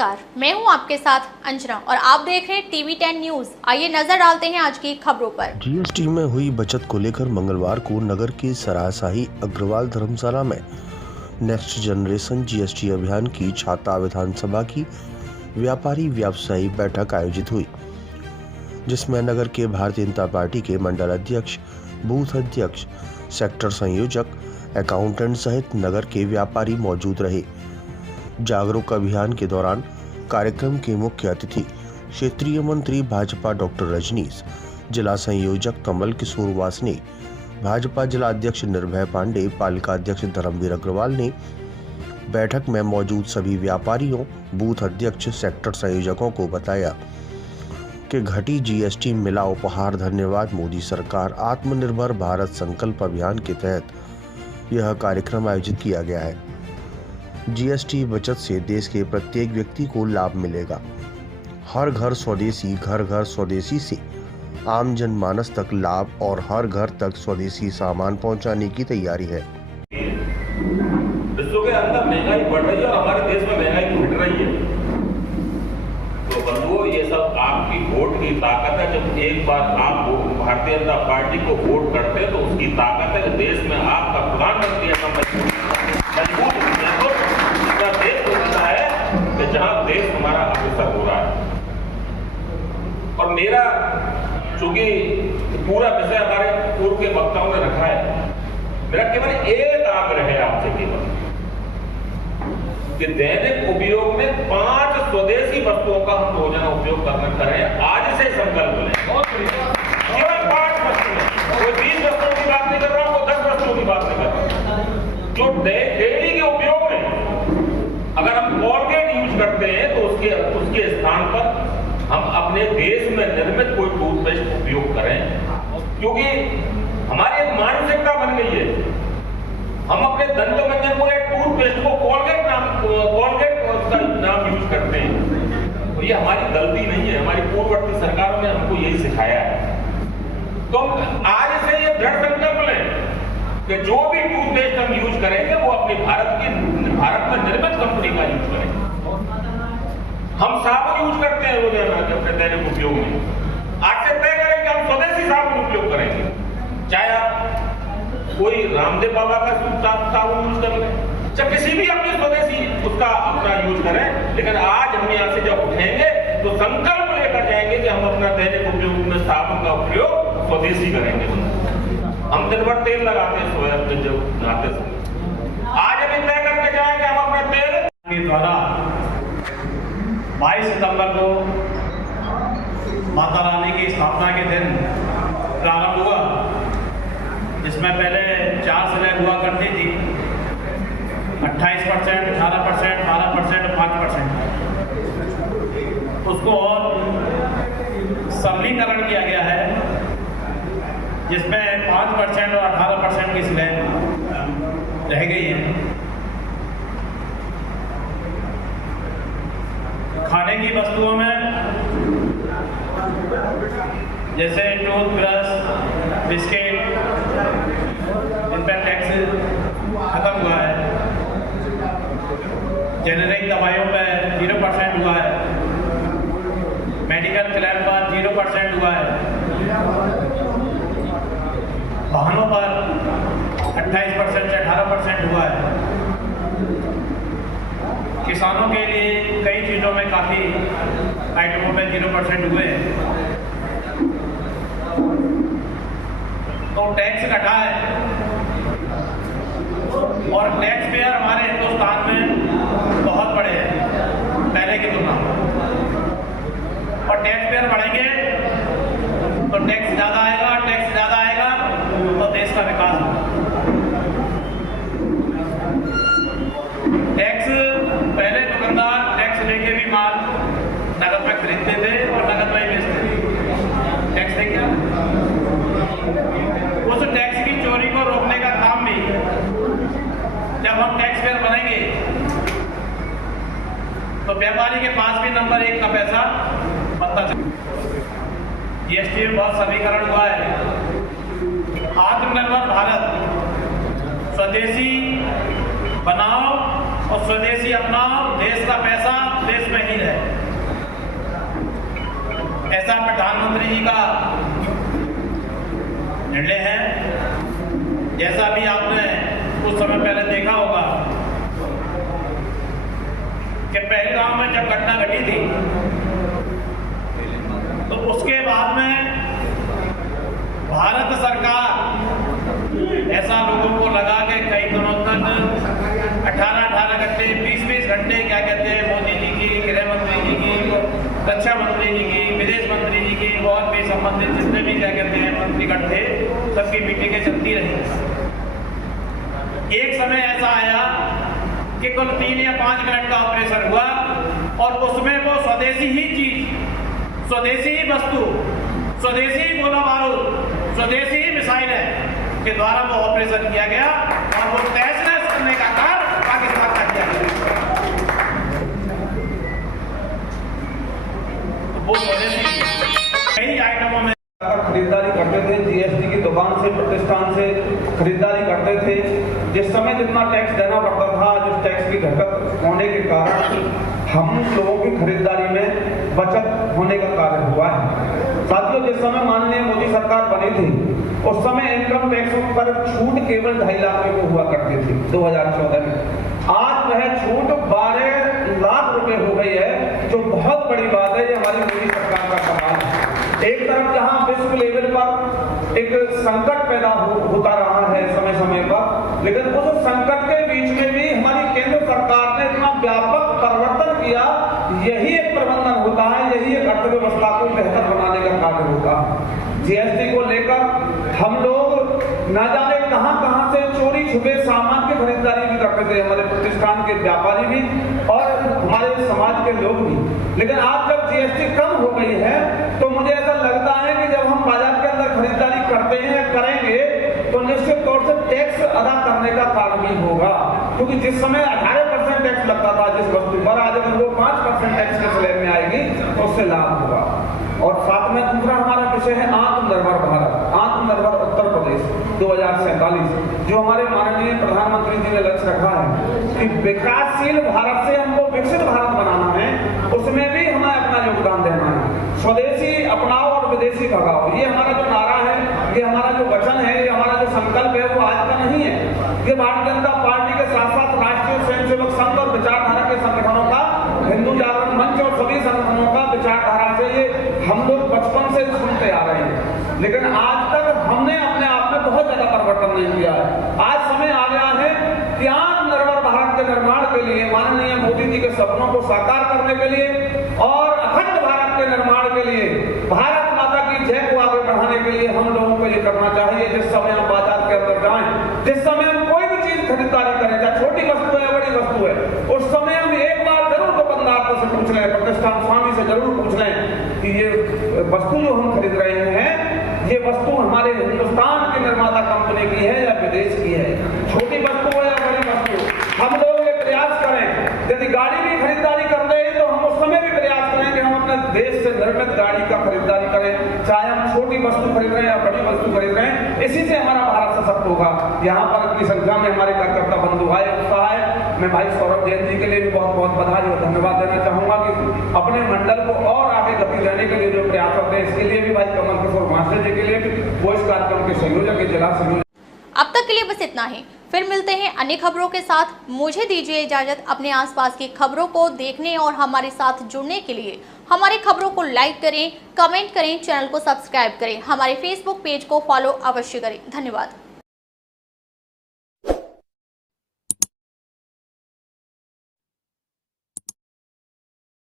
नमस्कार, मैं हूं आपके साथ अंजना और आप देख रहे हैं टीवी10 न्यूज। आइए नजर डालते हैं आज की खबरों पर। जीएसटी में हुई बचत को लेकर मंगलवार को नगर के सरायशाही अग्रवाल धर्मशाला में नेक्स्ट जनरेशन जीएसटी अभियान की छाता विधानसभा की व्यापारी व्यवसायी बैठक आयोजित हुई, जिसमें नगर के भारतीय जनता पार्टी के मंडल अध्यक्ष, बूथ अध्यक्ष, सेक्टर संयोजक, अकाउंटेंट सहित नगर के व्यापारी मौजूद रहे। जागरूक अभियान के दौरान कार्यक्रम के मुख्य अतिथि क्षेत्रीय मंत्री भाजपा डॉक्टर रजनीश, जिला संयोजक कमल किशोर वासने, भाजपा जिला अध्यक्ष निर्भय पांडे, पालिका अध्यक्ष धर्मवीर अग्रवाल ने बैठक में मौजूद सभी व्यापारियों, बूथ अध्यक्ष, सेक्टर संयोजकों को बताया कि घटी जीएसटी मिला उपहार। धन्यवाद मोदी सरकार। आत्मनिर्भर भारत संकल्प अभियान के तहत यह कार्यक्रम आयोजित किया गया है। जीएसटी बचत से देश के प्रत्येक व्यक्ति को लाभ मिलेगा। हर घर स्वदेशी, घर घर स्वदेशी से आम जनमानस तक लाभ और हर घर तक स्वदेशी सामान पहुंचाने की तैयारी है। विश्व के अंदर महंगाई बढ़ रही है और हमारे देश में महंगाई घट रही है। तो बंधुओं, ये सब आपकी वोट की ताकत है। जब एक बार आप भारतीय जनता पार्टी को वोट करते हैं तो उसकी ताकत है। देश में आपका प्रधानमंत्री ऐसा मजबूत देश होता है कि जहां देश हमारा अग्रसर हो रहा है। और मेरा चूंकि पूरा विषय हमारे पूर्व के वक्ताओं ने रखा है, मेरा केवल एक आग्रह है आपसे केवल कि दैनिक उपयोग में 5 स्वदेशी वस्तुओं का हम रोजाना उपयोग करें। आज से संकल्प लें, केवल 5 वस्तुएं। कोई 20 वस्तुओं की बात नहीं कर रहा हूं, 10 वस्तुओं की बात नहीं कर रहा हूं। जो डेली के उपयोग में अगर हम कोलगेट यूज करते हैं तो उसके स्थान पर हम अपने देश में निर्मित कोई टूथपेस्ट उपयोग करें, क्योंकि हमारी एक मानसिकता बन गई है। हम अपने दंत मंजन को या टूथपेस्ट को कोलगेट का नाम यूज करते हैं। तो ये हमारी गलती नहीं है, हमारी पूर्ववर्ती सरकारों ने हमको यही सिखाया है। तो आज से ये दृढ़ संकल्प लें कि जो भी टूथपेस्ट हम यूज करेंगे वो अपनी भारत में निर्मित कंपनी का यूज करेंगे। हम साबुन यूज करते हैं रोजाना अपने दैनिक उपयोग में। आज से तय करें कि हम स्वदेशी साबुन उपयोग करेंगे। चाहे आप कोई रामदेव बाबा का साबुन यूज कर लें, चाहे किसी भी अपनी स्वदेशी उसका अपना यूज करें। लेकिन आज हम यहाँ से जब उठेंगे तो संकल्प लेकर जाएंगे कि हम अपना दैनिक उपयोग में साबुन का उपयोग स्वदेशी करेंगे। हम दिन भर तेल लगाते हैं सोया पे जब नहाते समय। आज अभी तय करके जाएंगे हम अपना तेल के द्वारा 22 सितंबर को माता रानी की स्थापना के दिन प्रारंभ हुआ, जिसमें पहले 4 समय हुआ करती थी, 28%, 18%, 12%, 5%। उसको और सरलीकरण किया गया है, जिसमें 5% और 18% की स्लैब रह गई है। खाने की वस्तुओं में जैसे टूथब्रश, बिस्किट, इन पर टैक्स खत्म हुआ है। जेनेरिक दवाइयों पर 0% हुआ है। मेडिकल क्लेम पर 0% हुआ है। वाहनों पर 28% से 18% हुआ है। किसानों के लिए कई चीज़ों में काफ़ी आइटमों में 0% हुए हैं। तो टैक्स घटा है और टैक्स पेयर हमारे हिंदुस्तान में बहुत बड़े हैं पहले की तुलना में। और टैक्स पेयर बढ़ेंगे तो टैक्स ज़्यादा आएगा, टैक्स ज़्यादा आएगा तो देश का विकास होगा। टैक्स पहले दुकानदार टैक्स लेके भी माल नकद में खरीदते थे और नकद में बेचते थे। टैक्स लेके उस टैक्स की चोरी को रोकने का काम भी जब हम टैक्स पेयर बनेंगे तो व्यापारी के पास भी नंबर 1 का पैसा बनता चले। जीएसटी में बहुत समीकरण हुआ है। आत्मनिर्भर भारत, स्वदेशी बनाओ और स्वदेशी अपनाओ, देश का पैसा देश में ही रहे। ऐसा प्रधानमंत्री जी का निर्णय है। जैसा भी आपने कुछ समय पहले देखा होगा कि पहलगाम में जब घटना घटी थी तो उसके बाद में भारत सरकार ऐसा लोगों को लगा के कई दिनों तक 18 घंटे 20 घंटे क्या कहते हैं, मोदी जी की, गृह मंत्री जी की, रक्षा मंत्री जी की, विदेश मंत्री जी की और भी संबंधित जितने भी क्या कहते हैं मंत्रीगण थे, सबकी मीटिंगें चलती रही। एक समय ऐसा आया कि कुल 3 या 5 मिनट का ऑपरेशन हुआ और उसमें वो स्वदेशी ही चीज, स्वदेशी ही वस्तु, स्वदेशी ही गोला बारूद, स्वदेशी ही मिसाइलें के द्वारा वो ऑपरेशन किया गया और वो तहस-नहस करने का कार्य पाकिस्तान का किया गया। वो स्वदेशी कई आइटमों में खरीदारी करते थे, जीएसटी की दुकान से, प्रतिष्ठान से खरीदारी करते थे। जिस समय जितना टैक्स देना पड़ता था, जिस टैक्स की घटत होने के कारण हम लोगों की खरीदारी में बचत होने का कार्य हुआ है। साथियों, जिस समय माननीय मोदी सरकार बनी थी उस समय इनकम टैक्स पर छूट केवल 2.5 लाख रुपए को हुआ करती थी 2014 में। आज वह छूट 12 लाख रुपए हो गई है, जो बहुत बड़ी बात है। ये हमारी मोदी सरकार का कमाल है। एक तरफ जहां विश्व लेवल पर एक संकट पैदा होता रहा है समय समय पर, लेकिन उस संकट के बीच में भी हमारी केंद्र सरकार ने इतना व्यापक परिवर्तन किया। यही एक प्रबंधन होता है, यही एक अर्थव्यवस्था को बेहतर बनाने का कार्य होता है। जीएसटी को लेकर हम लोग न जाने कहां से चोरी छुपे सामान की खरीदारी भी करते थे, हमारे प्रतिष्ठान के व्यापारी भी और हमारे समाज के लोग भी। लेकिन आज जब जीएसटी कम हो गई है तो मुझे ऐसा लगता है कि जब हम बाजार के अंदर खरीदारी करते हैं, करेंगे, तो निश्चित तौर से टैक्स अदा करने का काम भी होगा। क्योंकि जिस समय 18% टैक्स लगता था जिस वस्तु पर, आज अगर वो 5% टैक्स के स्लैब में आएगी तो उससे लाभ होगा। और साथ में दूसरा हमारा विषय है आत्मनिर्भर भारत, आत्मनिर्भर उत्तर प्रदेश 2047, जो हमारे माननीय प्रधानमंत्री जी ने लक्ष्य रखा है कि विकासशील भारत से हमको विकसित भारत बनाना है। उसमें भी हमें अपना योगदान देना है। स्वदेशी अपनाओ और विदेशी भगाओ, ये हमारा जो नारा है, ये हमारा जो वचन है, ये हमारा जो संकल्प है, वो आज का नहीं है। ये भारतीय जनता पार्टी के साथ साथ राष्ट्रीय स्वयंसेवक संघ और विचारधारा के संगठनों का, हिंदू जागरण मंच और सभी संगठनों का विचारधारा से ये हम लोग बचपन से सुनते आ रहे हैं। लेकिन आज तक हमने अपने आप में बहुत ज्यादा परिवर्तन नहीं किया है। आज समय आ गया है कि आत्मनिर्भर भारत के निर्माण के लिए, माननीय मोदी जी के सपनों को साकार करने के लिए और अखंड भारत के निर्माण के लिए, भारत माता की जय को आगे बढ़ाने के लिए हम लोगों को ये करना चाहिए। जिस समय हम बाजार के अंदर जाएं, जिस समय हम कोई भी चीज खरीदारी करें, चाहे छोटी वस्तु है बड़ी वस्तु है, उस समय हम एक बार जरूर दुकानदार से पूछ लें, प्रतिष्ठान स्वामी से जरूर पूछ लें कि ये वस्तु जो हम खरीद रहे हैं, ये वस्तु हमारे हिंदुस्तान की निर्माता कंपनी की है या विदेश की है। छोटी वस्तु है या बड़ी वस्तु, हम लोग ये प्रयास करें। यदि गाड़ी भी खरीदारी कर रहे हैं तो हम उस समय भी प्रयास करें कि हम अपने देश से निर्मित गाड़ी का खरीदारी करें, चाहे हम छोटी वस्तु खरीद रहे हैं या बड़ी वस्तु खरीद रहे हैं। इसी से हमारा भारत सशक्त होगा। यहाँ पर इतनी संख्या में हमारे कार्यकर्ता बंधु आए, उत्साह है। मैं भाई सौरभ जैन जी के लिए भी बहुत बहुत बधाई और धन्यवाद देना चाहूंगा कि अपने मंडल को और आगे गति देने के लिए जो प्रयास करते हैं, इसके लिए भी भाई कमल किशोर मास्टर जी के लिए भी, वो इस कार्यक्रम के संयोजक, जिला संयोजक। अब तक के लिए बस इतना ही। फिर मिलते हैं अन्य खबरों के साथ। मुझे दीजिए इजाजत। अपने आसपास की खबरों को देखने और हमारे साथ जुड़ने के लिए हमारी खबरों को लाइक करें, कमेंट करें, चैनल को सब्सक्राइब करें, हमारे फेसबुक पेज को फॉलो अवश्य करें। धन्यवाद।